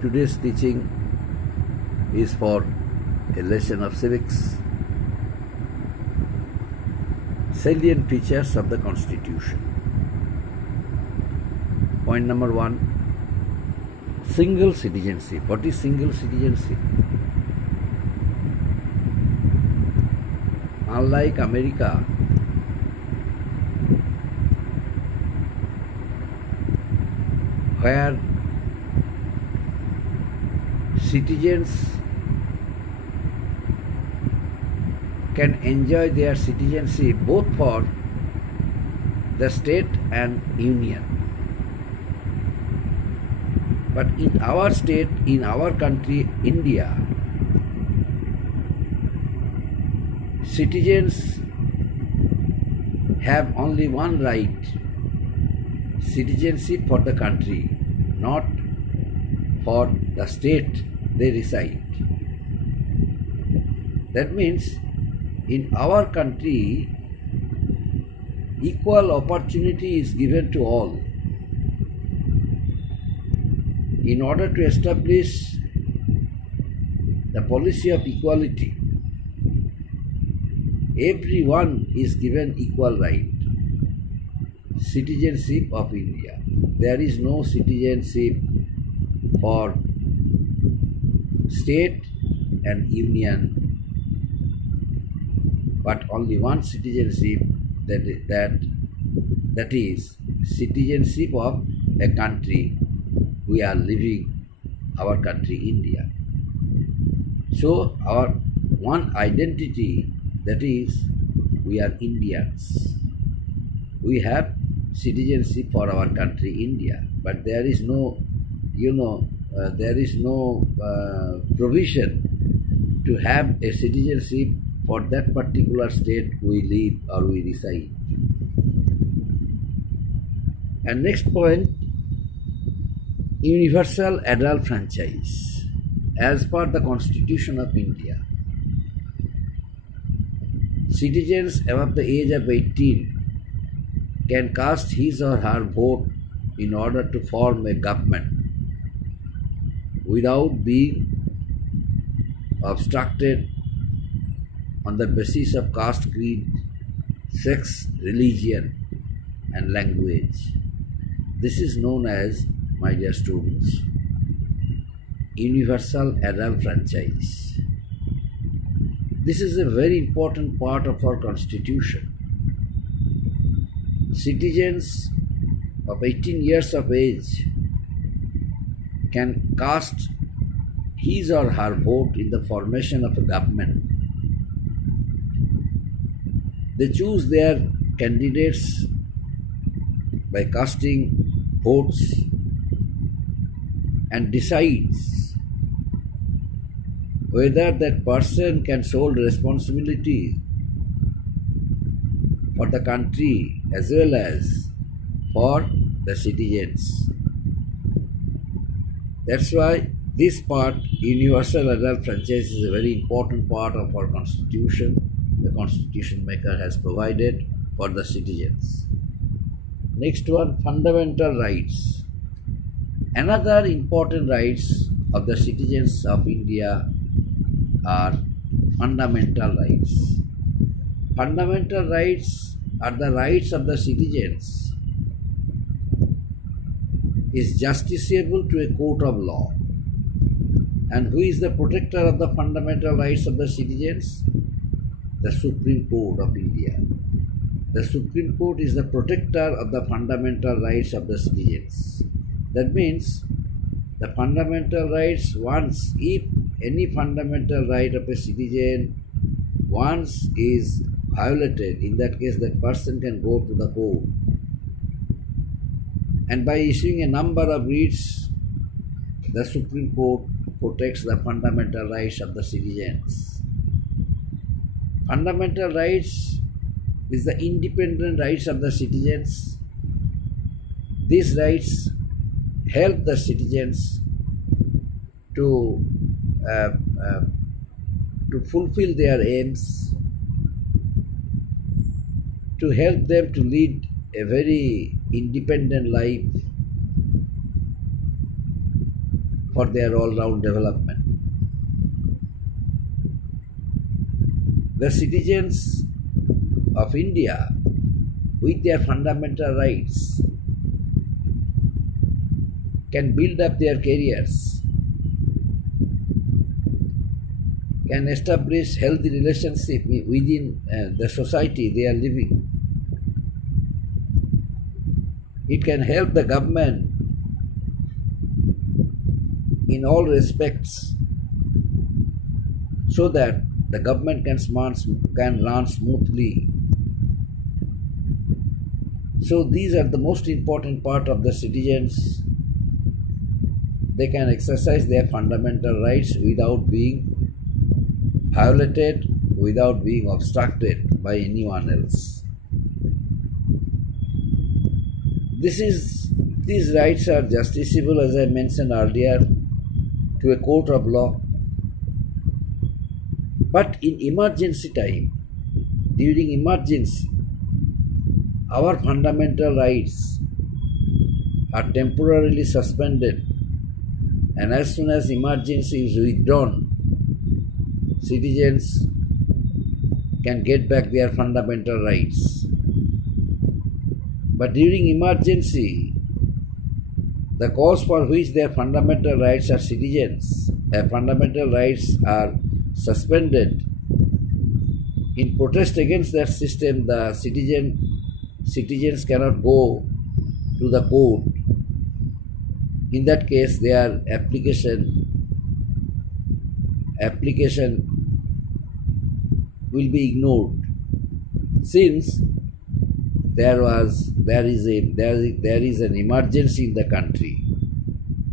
Today's teaching is for a lesson of civics. Salient features of the Constitution. Point number 1. Single citizenship. What is single citizenship? Unlike America, where citizens can enjoy their citizenship both for the state and union. But in our state, in our country, India, citizens have only one right: citizenship for the country, not for the state they reside. That means in our country, equal opportunity is given to all. In order to establish the policy of equality, everyone is given equal right. Citizenship of India. There is no citizenship for state and union, but only one citizenship, that is citizenship of a country we are living, our country India. So our one identity, that is we are Indians. We have citizenship for our country India, but there is no provision to have a citizenship for that particular state we live or we reside. And next point, universal adult franchise. As per the Constitution of India, citizens above the age of 18 can cast his or her vote in order to form a government without being obstructed on the basis of caste, creed, sex, religion and language. This is known as, my dear students, universal adult franchise. This is a very important part of our Constitution. Citizens of 18 years of age can cast his or her vote in the formation of a government. They choose their candidates by casting votes and decides whether that person can shoulder responsibility for the country as well as for the citizens. That's why this part, universal adult franchise, is a very important part of our Constitution. The Constitution maker has provided for the citizens. Next one, fundamental rights. Another important rights of the citizens of India are fundamental rights. Fundamental rights are the rights of the citizens is justiciable to a court of law. And who is the protector of the fundamental rights of the citizens? The Supreme Court of India. The Supreme Court is the protector of the fundamental rights of the citizens. That means the fundamental rights, if any fundamental right of a citizen once is violated, in that case that person can go to the court, and by issuing a number of writs, the Supreme Court protects the fundamental rights of the citizens. Fundamental rights is the independent rights of the citizens. These rights help the citizens to fulfill their aims, to help them to lead a very independent life. for their all-round development. The citizens of India, with their fundamental rights, can build up their careers, can establish healthy relationship within the society they are living. It can help the government in all respects so that the government can run smoothly. So these are the most important part of the citizens. They can exercise their fundamental rights without being violated, without being obstructed by anyone else. These rights are justiciable, as I mentioned earlier, to a court of law. But in emergency time, during emergency, our fundamental rights are temporarily suspended, and as soon as emergency is withdrawn, citizens can get back their fundamental rights. But during emergency, the cause for which their fundamental rights are fundamental rights are suspended, in protest against that system, the citizens cannot go to the court. In that case, their application will be ignored, since there is an emergency in the country.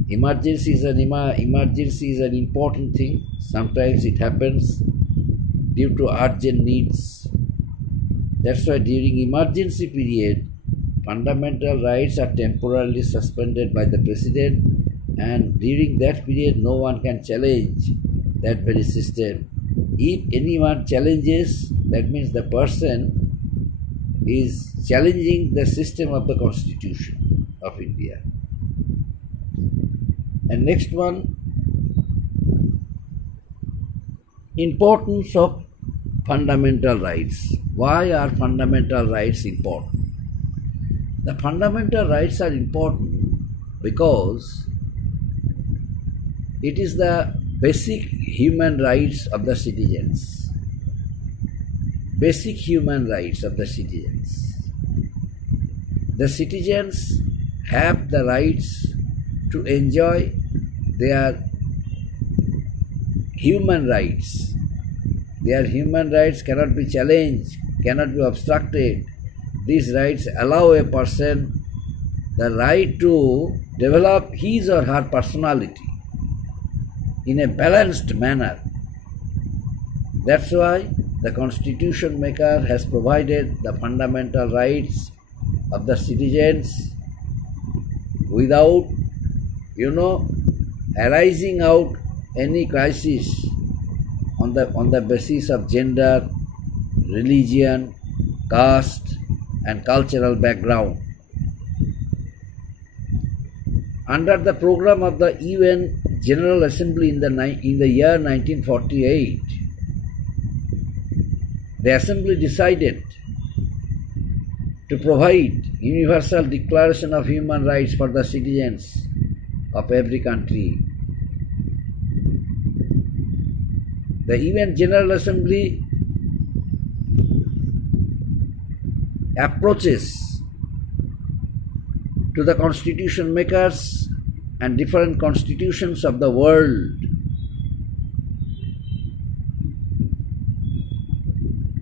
Emergency is an important thing. Sometimes it happens due to urgent needs. That's why during emergency period, fundamental rights are temporarily suspended by the president, and during that period no one can challenge that very system. If anyone challenges, that means the person is challenging the system of the Constitution of India. And next one, importance of fundamental rights. Why are fundamental rights important? The fundamental rights are important because it is the basic human rights of the citizens. Basic human rights of the citizens. The citizens have the rights to enjoy their human rights. Their human rights cannot be challenged, cannot be obstructed. These rights allow a person the right to develop his or her personality in a balanced manner. That's why the Constitution maker has provided the fundamental rights of the citizens without, arising out any crisis on the basis of gender, religion, caste, and cultural background. Under the program of the UN General Assembly in the year 1948, the Assembly decided to provide universal declaration of human rights for the citizens of every country. The UN General Assembly approaches to the constitution makers and different constitutions of the world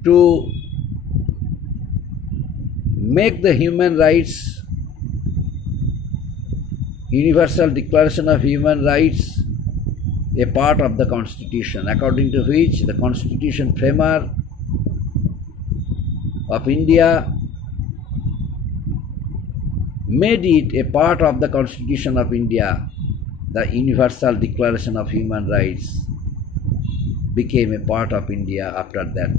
to make the human rights, Universal Declaration of Human Rights, a part of the Constitution, according to which the Constitution framer of India made it a part of the Constitution of India. The Universal Declaration of Human Rights became a part of India after that.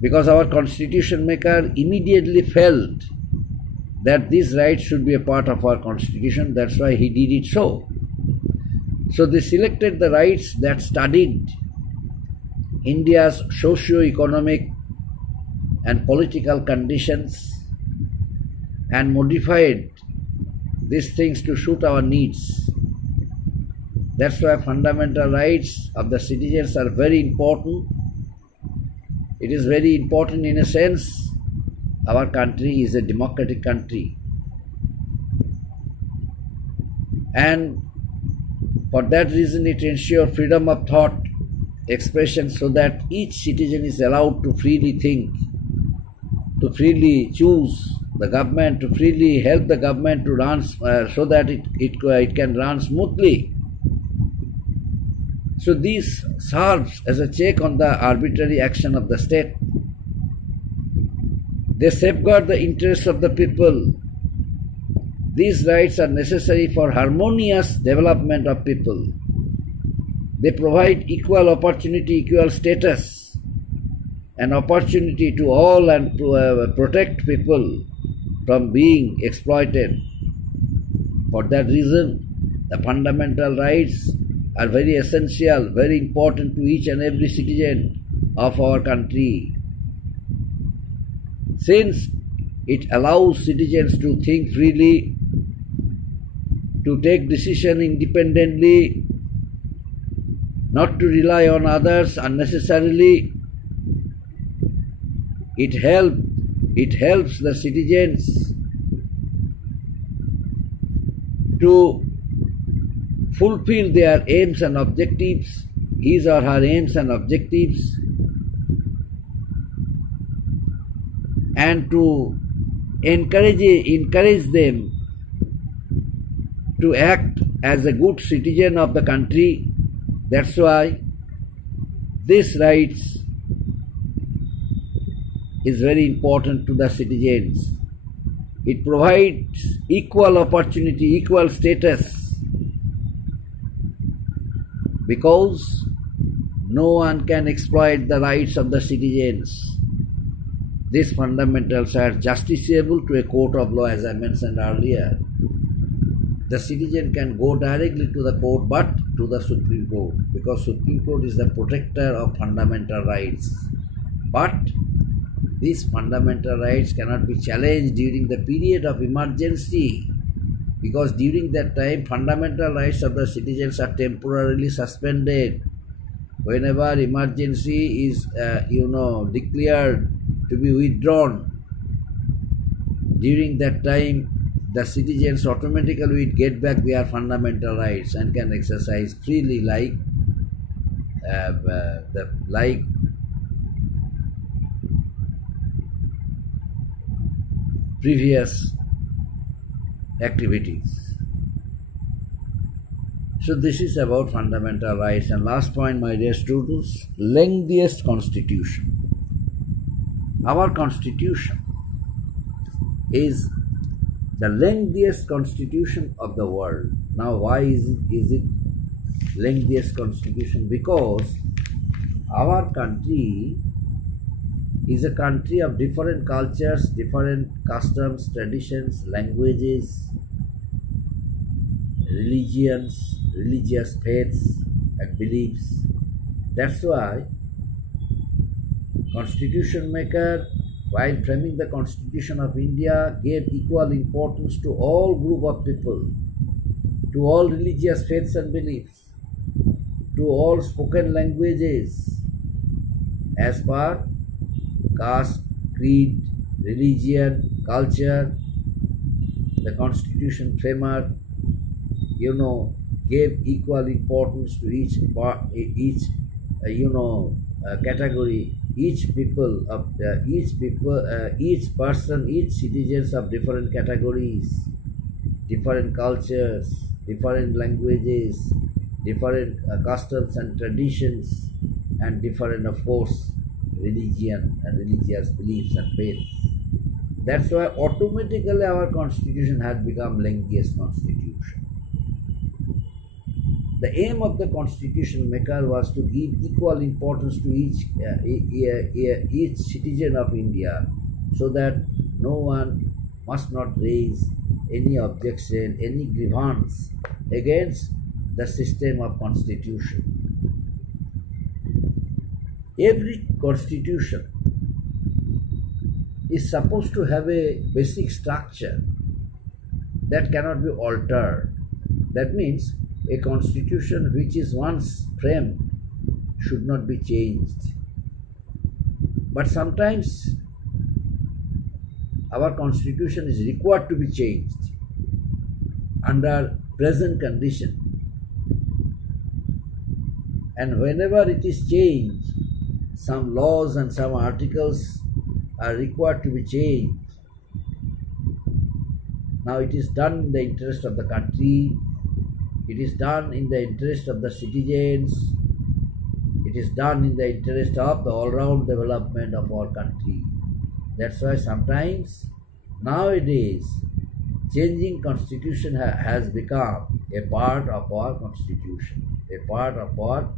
Because our Constitution maker immediately felt that these rights should be a part of our constitution. That's why he did it so. So they selected the rights that studied India's socio-economic and political conditions and modified these things to suit our needs. That's why fundamental rights of the citizens are very important. It is very important in a sense. Our country is a democratic country. And for that reason it ensures freedom of thought, expression, so that each citizen is allowed to freely think, to freely choose the government, to freely help the government to run so that it can run smoothly. So this serves as a check on the arbitrary action of the state. They safeguard the interests of the people. These rights are necessary for harmonious development of people. They provide equal opportunity, equal status, and opportunity to all, and to protect people from being exploited. For that reason, the fundamental rights are very essential, very important to each and every citizen of our country. Since it allows citizens to think freely, to take decisions independently, not to rely on others unnecessarily, it helps the citizens to fulfill their aims and objectives, his or her aims and objectives, and to encourage them to act as a good citizen of the country. That's why this rights is very important to the citizens. It provides equal opportunity, equal status, because no one can exploit the rights of the citizens. These fundamentals are justiciable to a court of law, as I mentioned earlier. The citizen can go directly to the court, but to the Supreme Court, because Supreme Court is the protector of fundamental rights. But these fundamental rights cannot be challenged during the period of emergency, because during that time fundamental rights of the citizens are temporarily suspended. Whenever emergency is declared to be withdrawn, during that time the citizens automatically will get back their fundamental rights and can exercise freely like previous activities. So this is about fundamental rights. And last point, my dear students, lengthiest constitution. Our constitution is the lengthiest constitution of the world. Now why is it lengthiest constitution? Because our country is a country of different cultures, different customs, traditions, languages, religions, religious faiths and beliefs. That's why Constitution maker, while framing the Constitution of India, gave equal importance to all group of people, to all religious faiths and beliefs, to all spoken languages, as per caste, creed, religion, culture. The Constitution framer, gave equal importance to each category, each person, each citizens of different categories, different cultures, different languages, different customs and traditions, and different, of course, religion and religious beliefs and faiths. That's why automatically our constitution had become lengthiest constitution. The aim of the constitution maker was to give equal importance to each citizen of India, so that no one must not raise any objection, any grievance against the system of constitution. Every constitution is supposed to have a basic structure that cannot be altered. That means a constitution which is once framed should not be changed. But sometimes our constitution is required to be changed under present condition. And whenever it is changed, some laws and some articles are required to be changed. Now it is done in the interest of the country, it is done in the interest of the citizens, it is done in the interest of the all-round development of our country. That's why sometimes, nowadays, changing constitution has become a part of our constitution, a part of our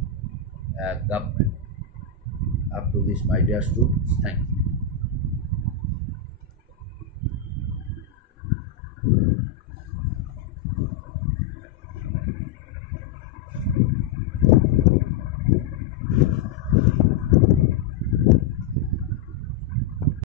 government. Up to this, my dear students, thank you.